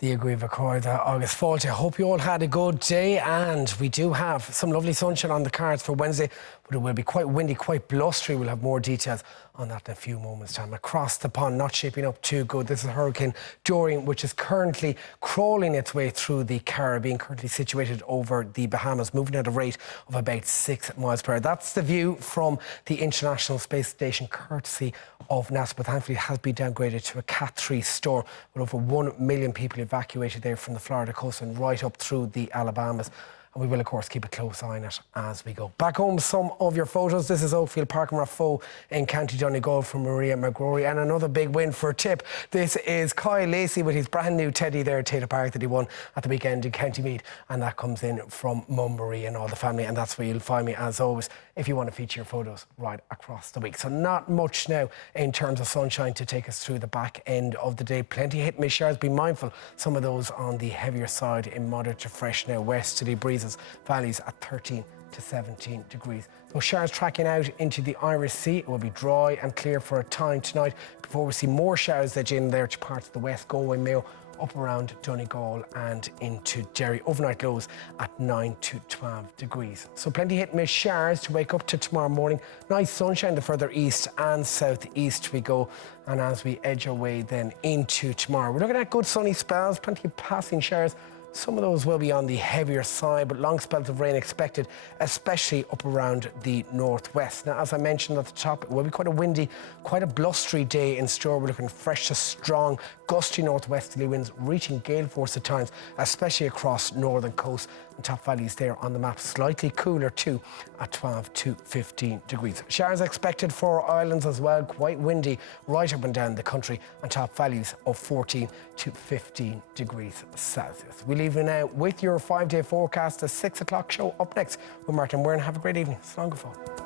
The Agriva Corda August Fault. I hope you all had a good day, and we do have some lovely sunshine on the cards for Wednesday, but it will be quite windy, quite blustery. We'll have more details on that in a few moments' time. Across the pond, not shaping up too good. This is Hurricane Dorian, which is currently crawling its way through the Caribbean, currently situated over the Bahamas, moving at a rate of about 6 miles per hour. That's the view from the International Space Station, courtesy of NASA, but thankfully it has been downgraded to a Cat 3 storm, with over 1 million people evacuated there from the Florida coast and right up through the Alabamas. And we will, of course, keep a close eye on it as we go. Back home, some of your photos. This is Oakfield Park and Raphoe in County Donegal from Maria McGrory. And another big win for Tip. This is Kyle Lacey with his brand new teddy there at Taylor Park that he won at the weekend in County Meath. And that comes in from Mum Marie and all the family. And that's where you'll find me, as always, if you want to feature your photos right across the week. So not much now in terms of sunshine to take us through the back end of the day. Plenty hit miss showers. Be mindful, some of those on the heavier side in moderate to fresh now. Westerly breezes, valleys at 13 to 17 degrees. Those showers tracking out into the Irish Sea. It will be dry and clear for a time tonight before we see more showers edge in there to parts of the west, Galway, Mayo, up around Donegal and into Derry. Overnight lows at 9 to 12 degrees. So plenty hit and miss showers to wake up to tomorrow morning. Nice sunshine the further east and southeast we go. And as we edge our way then into tomorrow, we're looking at good sunny spells, plenty of passing showers. Some of those will be on the heavier side, but long spells of rain expected, especially up around the northwest. Now, as I mentioned at the top, it will be quite a windy, quite a blustery day in store. We're looking fresh to strong, gusty northwesterly winds reaching gale force at times, especially across northern coast and top valleys there on the map. Slightly cooler too at 12 to 15 degrees. Showers expected for islands as well, quite windy right up and down the country, and top valleys of 14 to 15 degrees Celsius. We leave you now with your 5-day forecast, the 6 o'clock show up next with Martin Byrne. Have a great evening. Slán go fóill.